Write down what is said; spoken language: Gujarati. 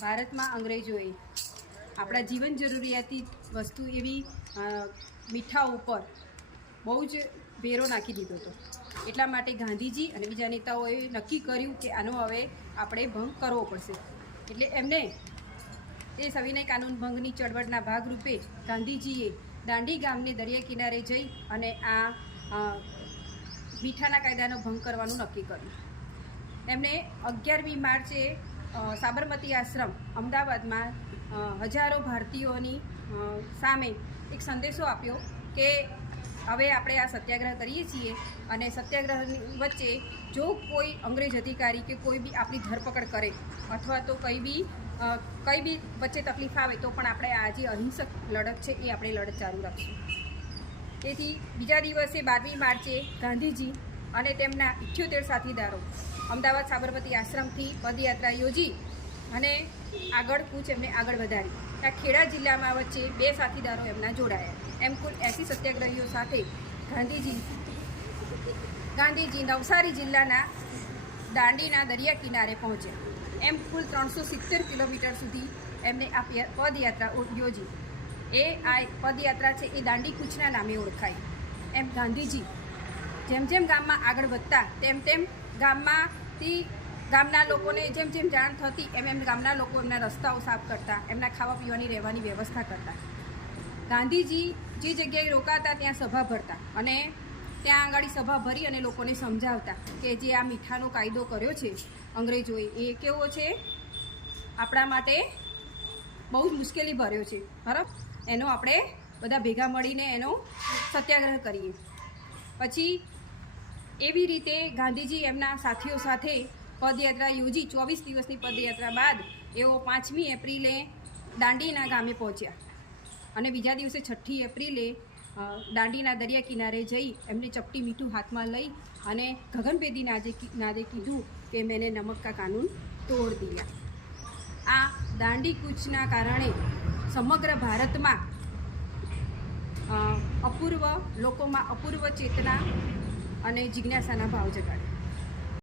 ભારતમાં અંગ્રેજોએ આપણા જીવન જરૂરિયાતી વસ્તુ એવી મીઠા ઉપર બહુ જ વેરો નાખી દીધો હતો. એટલા માટે ગાંધીજી અને બીજા નેતાઓએ નક્કી કર્યું કે આનો હવે આપણે ભંગ કરવો પડશે. એટલે એમને એ સવિનય કાનૂન ભંગની ચળવળના ભાગરૂપે ગાંધીજીએ દાંડી ગામને દરિયા કિનારે જઈ અને આ મીઠાના કાયદાનો ભંગ કરવાનું નક્કી કર્યું. એમણે 11મી માર્ચે સાબરમતી આશ્રમ અમદાવાદમાં હજારો ભારતીયોની સામે એક સંદેશો આપ્યો કે હવે આપણે આ સત્યાગ્રહ કરીએ છીએ અને સત્યાગ્રહની વચ્ચે જો કોઈ અંગ્રેજ અધિકારી કે કોઈ બી આપણી ધરપકડ કરે અથવા તો કંઈ બી વચ્ચે તકલીફ આવે તો પણ આપણે આ જે અહિંસક લડત છે એ આપણે લડત ચાલુ રાખશું. તેથી બીજા દિવસે 12મી માર્ચે ગાંધીજી અને તેમના 78 સાથીદારો અમદાવાદ સાબરમતી આશ્રમથી પદયાત્રા યોજી અને આગળ કૂચ એમને આગળ વધારી. આ ખેડા જિલ્લામાં વચ્ચે 2 સાથીદારો એમના જોડાયા. એમ કુલ 80 સત્યાગ્રહીઓ સાથે ગાંધીજી નવસારી જિલ્લાના દાંડીના દરિયા કિનારે પહોંચ્યા. એમ કુલ 370 કિલોમીટર સુધી એમને આ પદયાત્રા યોજી. આ પદયાત્રા છે એ દાંડી કૂચના નામે ઓળખાય. એમ ગાંધીજી જેમ જેમ ગામમાં આગળ વધતા તેમ તેમ ગામના લોકોને જેમ જેમ જાણ થતી એમ ગામના લોકો એમના રસ્તાઓ સાફ કરતા, એમના ખાવા પીવાની રહેવાની વ્યવસ્થા કરતા. ગાંધીજી જે જગ્યાએ રોકાતા ત્યાં સભા ભરતા અને ત્યાં આગળ સભા ભરી અને લોકોને સમજાવતા કે જે આ મીઠાનો કાયદો કર્યો છે અંગ્રેજોએ એ કેવો છે, આપણા માટે બહુ જ મુશ્કેલી ભર્યો છે, બરાબર. એનો આપણે બધા ભેગા મળીને એનો સત્યાગ્રહ કરીએ. પછી એવી રીતે ગાંધીજી એમના સાથીઓ સાથે પદયાત્રા યોજી 24 દિવસની પદયાત્રા બાદ એઓ 5મી એપ્રિલે દાંડીના ગામે પહોંચ્યા અને બીજા દિવસે 6ઠી એપ્રિલે દાંડીના દરિયા કિનારે જઈ એમને ચપટી મીઠું હાથમાં લઈ અને ગગનભેદી નાદે કીધું કે મેને નમક કા કાનૂન તોડ દિયા. આ દાંડી કૂચના કારણે સમગ્ર ભારતમાં લોકોમાં અપૂર્વ ચેતના અને જિજ્ઞાસાના ભાવ જગાડ્યા.